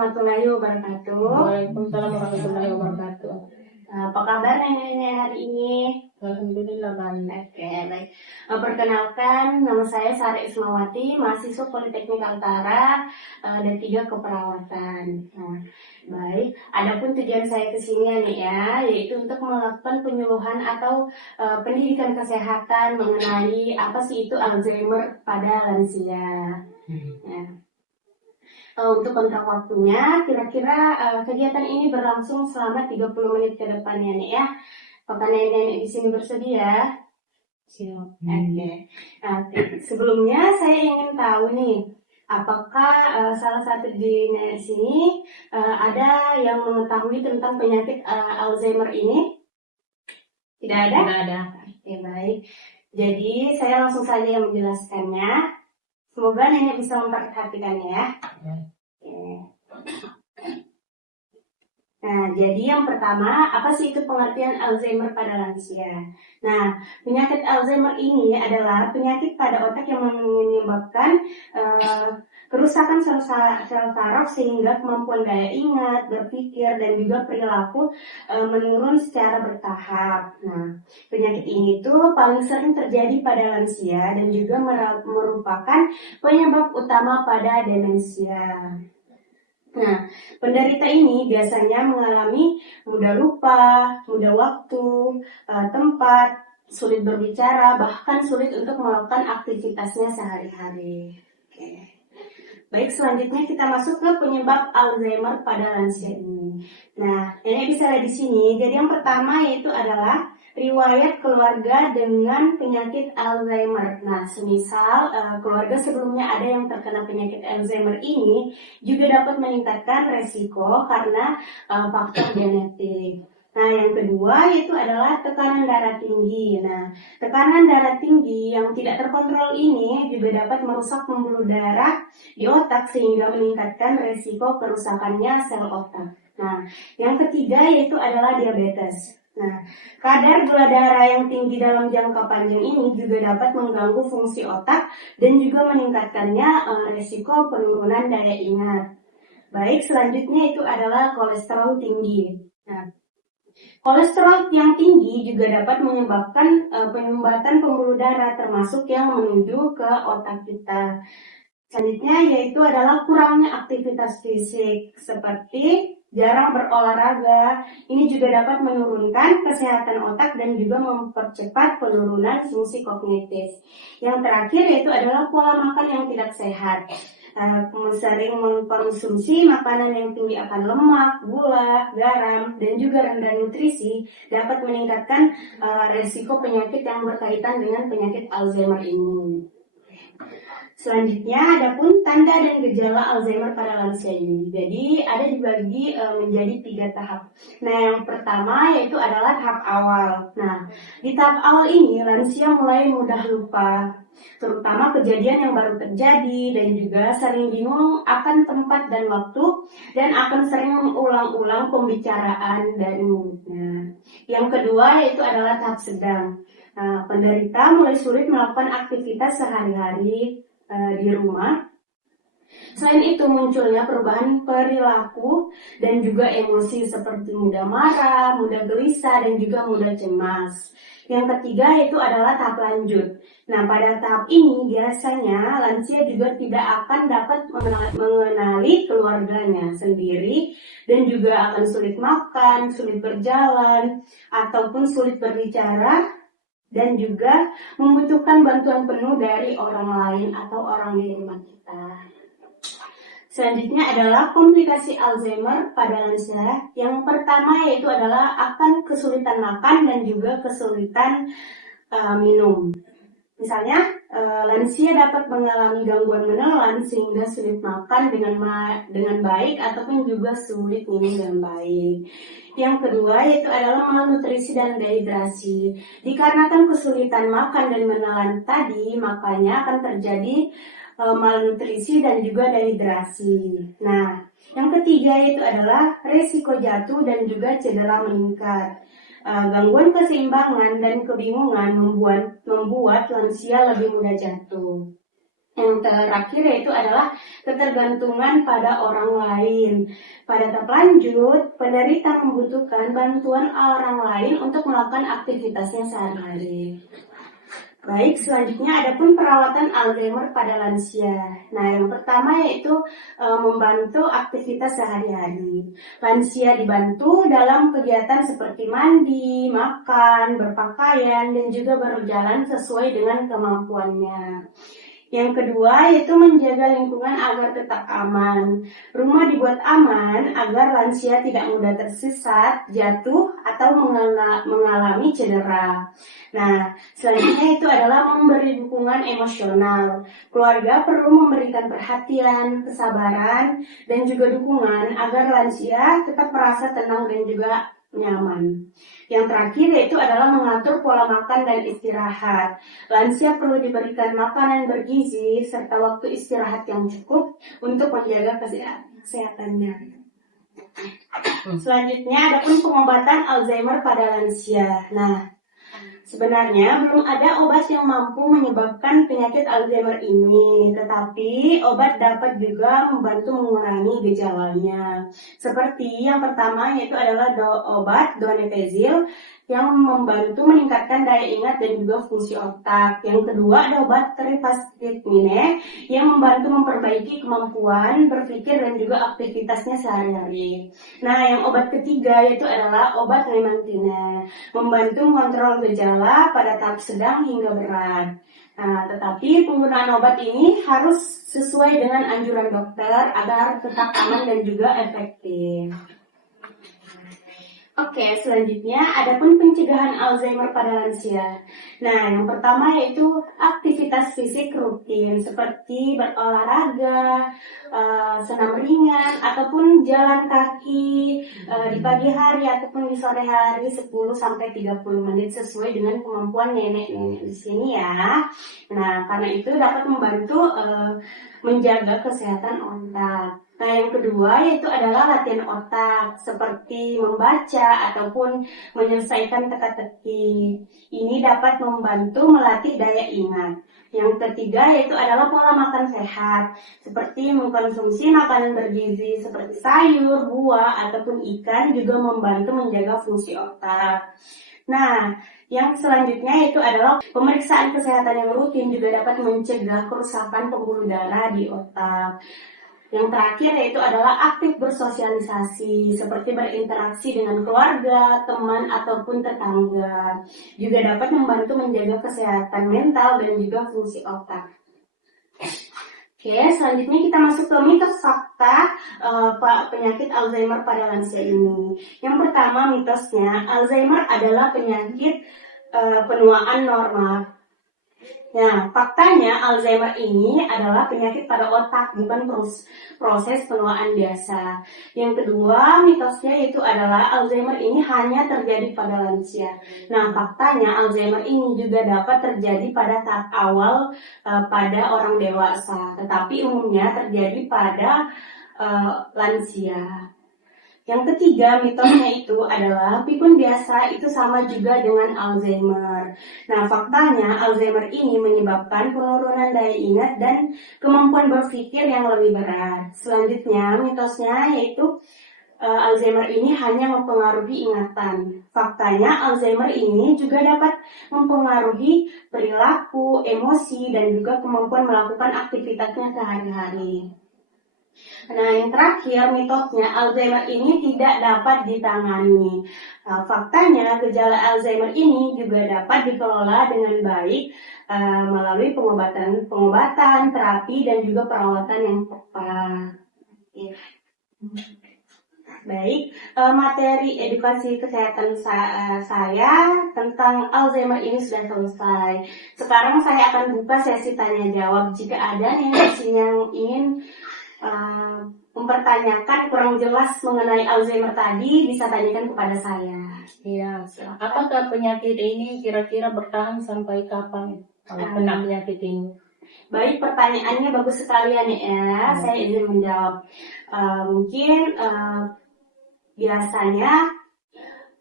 warahmatullahi wabarakatuh. Waalaikumsalam warahmatullahi wabarakatuh. Apa kabar nenek-nenek hari ini? Alhamdulillah baik. Oke, baik. Perkenalkan, nama saya Sari Ismawati, mahasiswa Politeknik Altara D3 Keperawatan. Nah, baik. Adapun tujuan saya ke sini nih ya, yaitu untuk melakukan penyuluhan atau pendidikan kesehatan mengenai apa sih itu Alzheimer pada lansia. Ya. Untuk kontrak waktunya, kira-kira kegiatan ini berlangsung selama 30 menit ke depannya nih ya. Apakah nenek-nenek di sini bersedia? Siap. Oke. Sebelumnya saya ingin tahu nih, apakah salah satu di nenek sini ada yang mengetahui tentang penyakit Alzheimer ini? Tidak ada? Tidak ada. Oke, baik. Jadi saya langsung saja yang menjelaskannya. Semoga nenek bisa memperhatikannya ya. Nah, jadi yang pertama, apa sih itu pengertian Alzheimer pada lansia? Nah, penyakit Alzheimer ini adalah penyakit pada otak yang menyebabkan kerusakan sel saraf sehingga kemampuan daya ingat, berpikir, dan juga perilaku menurun secara bertahap. Nah, penyakit ini tuh paling sering terjadi pada lansia dan juga merupakan penyebab utama pada demensia. Nah, penderita ini biasanya mengalami mudah lupa, mudah waktu, tempat, sulit berbicara, bahkan sulit untuk melakukan aktivitasnya sehari-hari. Oke. Baik, selanjutnya kita masuk ke penyebab Alzheimer pada lansia ini. Nah, ini bisa lihat di sini. Jadi yang pertama yaitu adalah riwayat keluarga dengan penyakit Alzheimer. Nah, semisal keluarga sebelumnya ada yang terkena penyakit Alzheimer ini juga dapat meningkatkan resiko karena faktor genetik. Nah, yang kedua yaitu adalah tekanan darah tinggi. Nah, tekanan darah tinggi yang tidak terkontrol ini juga dapat merusak pembuluh darah di otak sehingga meningkatkan resiko kerusakannya sel otak. Nah, yang ketiga yaitu adalah diabetes. Nah, kadar gula darah yang tinggi dalam jangka panjang ini juga dapat mengganggu fungsi otak dan juga meningkatkannya risiko penurunan daya ingat. Baik, selanjutnya itu adalah kolesterol tinggi. Nah, kolesterol yang tinggi juga dapat menyebabkan penyumbatan pembuluh darah termasuk yang menuju ke otak kita. Selanjutnya yaitu adalah kurangnya aktivitas fisik seperti jarang berolahraga. Ini juga dapat menurunkan kesehatan otak dan juga mempercepat penurunan fungsi kognitif. Yang terakhir yaitu adalah pola makan yang tidak sehat. Sering mengkonsumsi makanan yang tinggi akan lemak, gula, garam, dan juga rendah nutrisi dapat meningkatkan resiko penyakit yang berkaitan dengan penyakit Alzheimer ini. Selanjutnya, adapun tanda dan gejala Alzheimer pada lansia ini. Jadi ada dibagi menjadi 3 tahap. Nah, yang pertama yaitu adalah tahap awal. Nah, di tahap awal ini lansia mulai mudah lupa, terutama kejadian yang baru terjadi dan juga sering bingung akan tempat dan waktu dan akan sering mengulang-ulang pembicaraan dari mulutnya. Yang kedua yaitu adalah tahap sedang. Nah, penderita mulai sulit melakukan aktivitas sehari-hari di rumah. Selain itu munculnya perubahan perilaku dan juga emosi seperti mudah marah, mudah gelisah, dan juga mudah cemas. Yang ketiga yaitu adalah tahap lanjut. Nah, pada tahap ini biasanya lansia juga tidak akan dapat mengenali keluarganya sendiri dan juga akan sulit makan, sulit berjalan, ataupun sulit berbicara, dan juga membutuhkan bantuan penuh dari orang lain atau orang di rumah kita. Selanjutnya adalah komplikasi Alzheimer pada lansia. Yang pertama yaitu adalah akan kesulitan makan dan juga kesulitan minum. Misalnya, lansia dapat mengalami gangguan menelan sehingga sulit makan dengan baik ataupun juga sulit minum dengan baik. Yang kedua yaitu adalah malnutrisi dan dehidrasi. Dikarenakan kesulitan makan dan menelan tadi, makanya akan terjadi malnutrisi dan juga dehidrasi. Nah, yang ketiga yaitu adalah resiko jatuh dan juga cedera meningkat. Gangguan keseimbangan dan kebingungan membuat lansia lebih mudah jatuh. Yang terakhir yaitu adalah ketergantungan pada orang lain. Pada tahap lanjut, penderita membutuhkan bantuan orang lain untuk melakukan aktivitasnya sehari-hari. Baik, selanjutnya ada pun perawatan Alzheimer pada lansia. Nah, yang pertama yaitu membantu aktivitas sehari-hari. Lansia dibantu dalam kegiatan seperti mandi, makan, berpakaian, dan juga berjalan sesuai dengan kemampuannya. Yang kedua yaitu menjaga lingkungan agar tetap aman. Rumah dibuat aman agar lansia tidak mudah tersesat, jatuh, atau mengalami cedera. Nah, selanjutnya itu adalah memberi dukungan emosional. Keluarga perlu memberikan perhatian, kesabaran, dan juga dukungan agar lansia tetap merasa tenang dan juga nyaman. Yang terakhir yaitu adalah mengatur pola makan dan istirahat. Lansia perlu diberikan makanan bergizi serta waktu istirahat yang cukup untuk menjaga kesehatannya. Selanjutnya ada pun pengobatan Alzheimer pada lansia. Nah, sebenarnya belum ada obat yang mampu menyebabkan penyakit Alzheimer ini, tetapi obat dapat juga membantu mengurangi gejalanya. Seperti yang pertama yaitu adalah obat donepezil yang membantu meningkatkan daya ingat dan juga fungsi otak. Yang kedua ada obat rivastigmine yang membantu memperbaiki kemampuan berpikir dan juga aktivitasnya sehari-hari. Nah, yang obat ketiga yaitu adalah obat memantine, membantu mengontrol gejala pada tahap sedang hingga berat. Nah, tetapi penggunaan obat ini harus sesuai dengan anjuran dokter agar tetap aman dan juga efektif. Oke, selanjutnya ada pun pencegahan Alzheimer pada lansia. Nah, yang pertama yaitu aktivitas fisik rutin seperti berolahraga, senam ringan, ataupun jalan kaki di pagi hari ataupun di sore hari 10-30 menit sesuai dengan kemampuan nenek-nenek di sini ya. Nah, karena itu dapat membantu menjaga kesehatan otak. Nah, yang kedua yaitu adalah latihan otak seperti membaca ataupun menyelesaikan teka-teki. Ini dapat membantu melatih daya ingat. Yang ketiga yaitu adalah pola makan sehat seperti mengkonsumsi makanan bergizi seperti sayur, buah, ataupun ikan juga membantu menjaga fungsi otak. Nah, yang selanjutnya itu adalah pemeriksaan kesehatan yang rutin juga dapat mencegah kerusakan pembuluh darah di otak. Yang terakhir yaitu adalah aktif bersosialisasi seperti berinteraksi dengan keluarga, teman, ataupun tetangga. Juga dapat membantu menjaga kesehatan mental dan juga fungsi otak. Oke, selanjutnya kita masuk ke mitos fakta penyakit Alzheimer pada lansia ini. Yang pertama mitosnya, Alzheimer adalah penyakit penuaan normal. Nah, faktanya Alzheimer ini adalah penyakit pada otak, bukan proses penuaan biasa. Yang kedua, mitosnya itu adalah Alzheimer ini hanya terjadi pada lansia. Nah, faktanya Alzheimer ini juga dapat terjadi pada tahap awal pada orang dewasa, tetapi umumnya terjadi pada lansia. Yang ketiga, mitosnya itu adalah pikun biasa itu sama juga dengan Alzheimer. Nah, faktanya Alzheimer ini menyebabkan penurunan daya ingat dan kemampuan berpikir yang lebih berat. Selanjutnya, mitosnya yaitu Alzheimer ini hanya mempengaruhi ingatan. Faktanya Alzheimer ini juga dapat mempengaruhi perilaku, emosi, dan juga kemampuan melakukan aktivitasnya sehari-hari. Nah, yang terakhir mitosnya Alzheimer ini tidak dapat ditangani. Nah, faktanya gejala Alzheimer ini juga dapat dikelola dengan baik melalui pengobatan, terapi, dan juga perawatan yang tepat. Ya. Baik, materi edukasi kesehatan saya tentang Alzheimer ini sudah selesai. Sekarang saya akan buka sesi tanya jawab. Jika ada yang ingin mempertanyakan kurang jelas mengenai Alzheimer tadi, bisa tanyakan kepada saya. Iya, apakah penyakit ini kira-kira bertahan sampai kapan kalau kena penyakit ini? Baik, pertanyaannya bagus sekali ya. Saya izin menjawab. Mungkin biasanya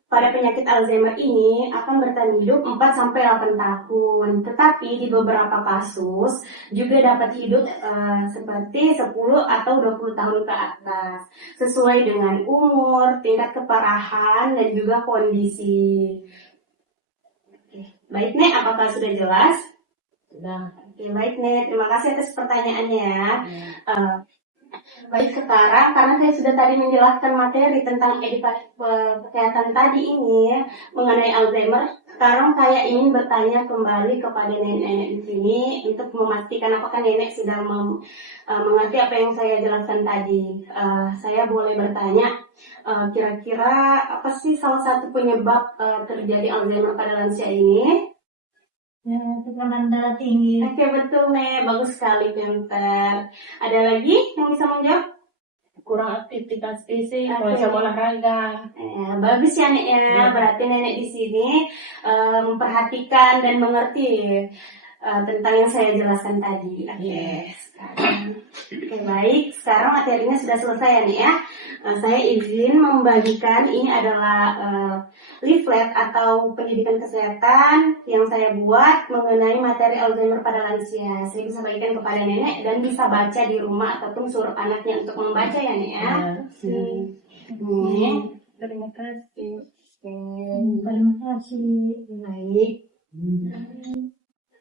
pada penyakit Alzheimer ini akan bertahan hidup 4-8 tahun. Tetapi di beberapa kasus juga dapat hidup seperti 10 atau 20 tahun ke atas. Sesuai dengan umur, tingkat keparahan, dan juga kondisi. Baik, Nek, apakah sudah jelas? Sudah. Oke, baik, Nek. Terima kasih atas pertanyaannya. Baik, sekarang karena saya sudah tadi menjelaskan materi tentang edukasi kesehatan tadi ini mengenai Alzheimer, sekarang saya ingin bertanya kembali kepada nenek-nenek di sini untuk memastikan apakah nenek sudah mengerti apa yang saya jelaskan tadi. Saya boleh bertanya, kira-kira apa sih salah satu penyebab terjadi Alzheimer pada lansia ini? Tekanan darah tinggi. Oke, betul, Nek. Bagus sekali, pintar. Ada lagi yang bisa menjawab? Kurang aktivitas fisik, Oke. macam olahraga. Bagus ya, Nek ya. Berarti Nenek di sini memperhatikan dan mengerti tentang yang saya jelaskan tadi. Oke, baik. Sekarang materinya sudah selesai ya, Nek ya. Saya izin membagikan ini adalah leaflet atau pendidikan kesehatan yang saya buat mengenai materi Alzheimer pada lansia. Saya bisa bagikan kepada nenek dan bisa baca di rumah ataupun suruh anaknya untuk membaca ya, Nek ya. Terima kasih. Terima kasih. Baik.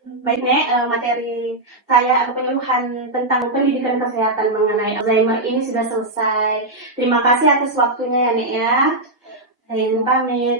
Baik, Nek, materi saya atau penyuluhan tentang pendidikan kesehatan mengenai Alzheimer ini sudah selesai. Terima kasih atas waktunya ya, Nek ya. Saya izin pamit.